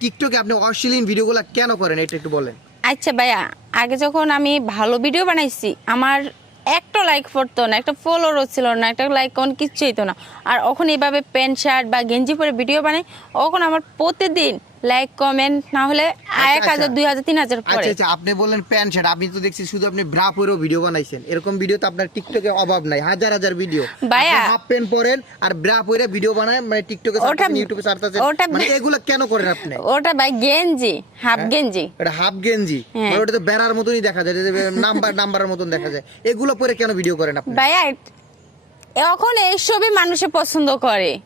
টিকটকে আপনি অশ্লীল ভিডিওগুলো কেন করেন, এটা একটু বলেন। আচ্ছা ভাইয়া, আগে যখন আমি ভালো ভিডিও বানাইছি, আমার একটা লাইক পড়তো না, একটা ফলোরও ছিল না, একটা লাইক কোন কিচ্ছুই তো না। আর এখন এইভাবে প্যান্ট, শার্ট বা গেঞ্জি পরে ভিডিও বানাই তখন আমার প্রতিদিন লাইক কমেন্ট না হলে এক। হাজার দুই হাজার তিন হাজার আচ্ছা আচ্ছা আপনি বললেন প্যান্ট শার্ট আপনি তো দেখছি শুধু আপনি ব্রা পরেও ভিডিও বানাইছেন। এরকম ভিডিও তো আপনার টিকটকে অভাব নাই হাজার হাজার ভিডিও ভাইয়া। হাফ প্যান্ট পরেন আর ব্রা পরে ভিডিও বানায় মানে টিকটকে ওটা- ইউটিউবে ছাড়তেছেন মানে এগুলো কেন করেন আপনি? ওটা ভাই গেঞ্জি হাফ গেঞ্জি। এটা হাফ গেঞ্জি। হ্যাঁ। মানে ওটা তো বেড়ার মতনই দেখা যায় নাম্বার নাম্বারের মতন দেখা যায়। এগুলো পরে কেন ভিডিও করেন আপনি? ভাইয়া এখন এইসবই মানুষে পছন্দ করে।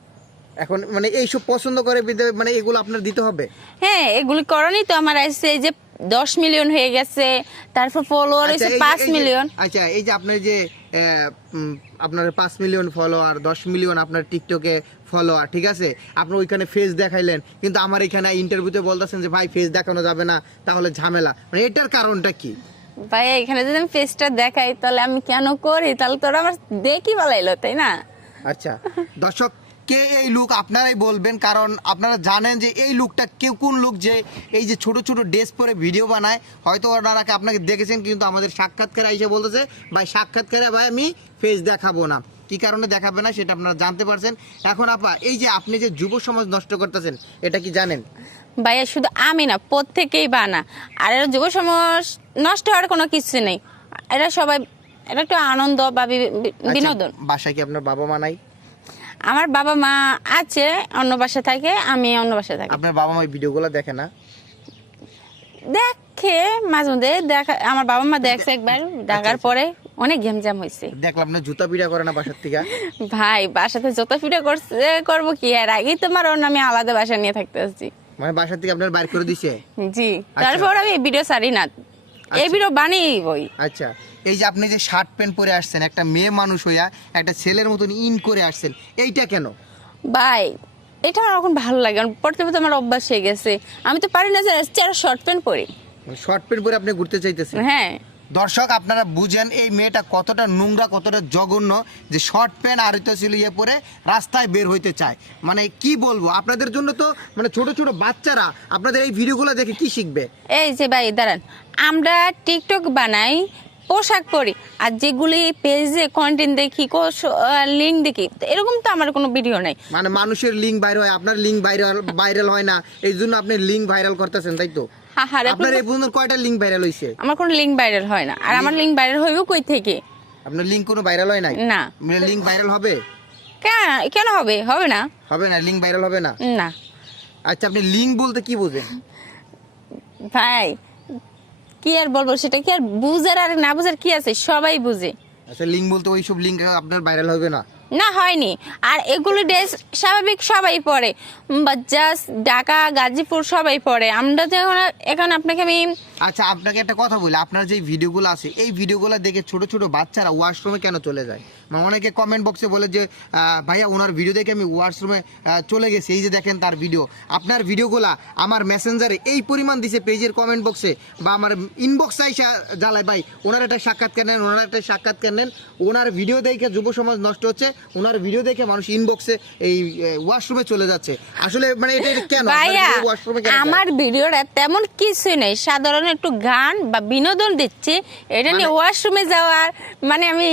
এখন মানে এইসব পছন্দ করে মানে এগুলো আপনার দিতে হবে? হ্যাঁ এগুলি করণই তো আমার আসছে এই যে দশ মিলিয়ন হয়ে গেছে তারপর ফলোয়ার আচ্ছা, হয়েছে পাঁচ মিলিয়ন আচ্ছা এই যে আপনার যে আপনার পাঁচ মিলিয়ন ফলোয়ার দশ মিলিয়ন আপনার টিকটকে ফলোয়ার ঠিক আছে? আপনি ওইখানে ফেস দেখাইলেন কিন্তু আমার এখানে ইন্টারভিউতে বলতেছেন যে ভাই ফেস দেখানো যাবে না তাহলে ঝামেলা। মানে এটার কারণটা কি? ভাই এখানে যদি আমি ফেসটা দেখাই তাহলে আমি কেন করি? তাহলে তোরা আমার দেখি বলাইলো তাই না? আচ্ছা দর্শক কে এই লুক আপনারাই বলবেন? কারণ আপনারা জানেন যে এই লুকটা কেউ কোন লুক যে এই যে ছোট ছোট ড্রেস পরে ভিডিও বানায়। হয়তো ওনারা আপনাকে দেখেছেন কিন্তু আমাদের সাক্ষাৎকারে এসে বলতেছে ভাই সাক্ষাৎকারে ভাই আমি ফেস দেখাবো না। কি কারণে দেখাবে না সেটা আপনারা জানতে পারছেন? এখন আপা এই যে আপনি যে যুব সমাজ নষ্ট করতেছেন এটা কি জানেন? ভাইয়া শুধু আমি না প্রত্যেকেই বানা আর এরা যুব সমাজ নষ্ট হওয়ার কোনো কিছু নেই। এরা সবাই এটা একটু আনন্দ বি- আচ্ছা, বিনোদন। বাসায় কি আপনার বাবা মা নাই? আমার বাবা মা আছে অন্য বাসা থাকে আমি অন্য বাসায় থাকি। আপনার বাবা মা ভিডিওগুলো দেখে না? দেখে মাঝে মধ্যে দেখা আমার বাবা মা দেখছে একবার দেখার পরে অনেক ঘেমজাম হয়েছে দেখলাম না জুতা পিড়া করে না বাসার থেকে? ভাই বাসাতে যত ফিরে করছে করব কি? আর আগেই তোমার অন্য আমি আলাদা বাসা নিয়ে থাকতে আসছি। মানে বাসার থেকে আপনার বাইর করে দিছে? জি তারপর আমি ভিডিও সারি না। এই ভিডিও বানিয়ে বই। আচ্ছা। এই যে আপনি যে শার্ট প্যান্ট পরে আসছেন একটা মেয়ে মানুষ হইয়া একটা ছেলের মতন ইন করে আসছেন এইটা কেন? ভাই এটা আমার এখন ভালো লাগে কারণ পড়তে পড়তে আমার অভ্যাস হয়ে গেছে। আমি তো পারি না যে চেয়ার শর্ট প্যান্ট পরি। শর্ট প্যান্ট পরে আপনি ঘুরতে চাইতেছেন? হ্যাঁ। দর্শক আপনারা বুঝেন এই মেয়েটা কতটা নোংরা কতটা জঘন্য যে শর্ট প্যান্ট আর হইতে ছিল ইয়ে পরে রাস্তায় বের হইতে চায়। মানে কি বলব আপনাদের জন্য তো মানে ছোট ছোট বাচ্চারা আপনাদের এই ভিডিওগুলো দেখে কি শিখবে? এই যে ভাই দাঁড়ান। আমরা টিকটক বানাই পোশাক পরি। আর যেগুলি পেজে কন্টেন্ট দেখি লিঙ্ক দেখি এরকম তো আমার কোনো ভিডিও নাই। মানে মানুষের লিঙ্ক বাইর হয় আপনার লিঙ্ক ভাইরাল ভাইরাল হয় না। এই জন্য আপনি লিঙ্ক ভাইরাল করতেছেন তাই তো? আপনার এই পর্যন্ত কয়টা লিঙ্ক ভাইরাল হয়েছে আমার কোনো লিঙ্ক ভাইরাল হয় না। আর আমার লিঙ্ক ভাইরাল হইব কই থেকে? আপনার লিঙ্ক কোনো ভাইরাল হয় নাই? না। লিঙ্ক ভাইরাল হবে? কেন কেন হবে? হবে না। হবে না লিঙ্ক ভাইরাল হবে না? না। আচ্ছা আপনি লিঙ্ক বলতে কি বোঝেন? ভাই কি আর বলব সেটা কি আর বুঝার আর না বুঝার কি আছে? সবাই বুঝে। আচ্ছা লিঙ্ক বলতে ওইসব লিঙ্ক আপনার ভাইরাল হবে না? না হয়নি। আর এগুলো ড্রেস স্বাভাবিক সবাই পরে। বা জাস্ট ঢাকা গাজীপুর সবাই পরে। আমরা যখন এখন আপনাকে আমি আচ্ছা আপনাকে একটা কথা বলি। আপনার যে ভিডিওগুলো আছে এই ভিডিওগুলো দেখে ছোট ছোট বাচ্চারা ওয়াশরুমে কেন চলে যায়? অনেকে কমেন্ট বক্সে বলে যে ভাইয়া ওনার ভিডিও দেখে আমি ওয়াশরুমে চলে গেছি। এই যে দেখেন তার ভিডিও আপনার ভিডিওগুলা আমার মেসেঞ্জারে এই পরিমাণ দিছে পেজের কমেন্ট বক্সে বা আমার ইনবক্সে আইসা জ্বালায় ভাই ওনার একটা সাক্ষাৎকার নেন ওনার একটা সাক্ষাৎকার নেন। ওনার ভিডিও দেখে যুব সমাজ নষ্ট হচ্ছে ওনার ভিডিও দেখে মানুষ ইনবক্সে এই ওয়াশরুমে চলে যাচ্ছে। আসলে মানে এটা কেন? ওয়াশরুমে কেন আমার ভিডিওটা তেমন কিছুই নেই। সাধারণ একটু গান বা বিনোদন দিচ্ছি। এটা নিয়ে ওয়াশরুমে যাওয়ার মানে আমি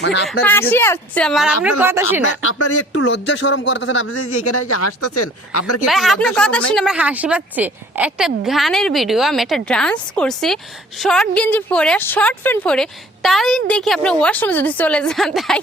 মানে আপনার হাসি আসছে আমার আপনার কথা শুনে। আপনার- আপনার একটু লজ্জা শরম করতেছেন আপনি যে এখানে যে হাসতেছেন আপনার কি আপনার কথা শরম শুনে আমার হাসি পাচ্ছে। একটা গানের ভিডিও আমি একটা ডান্স করছি শর্ট গেঞ্জি পরে শর্ট প্যান্ট পরে তাই দেখি আপনি ওয়াশরুমে যদি চলে যান তাই?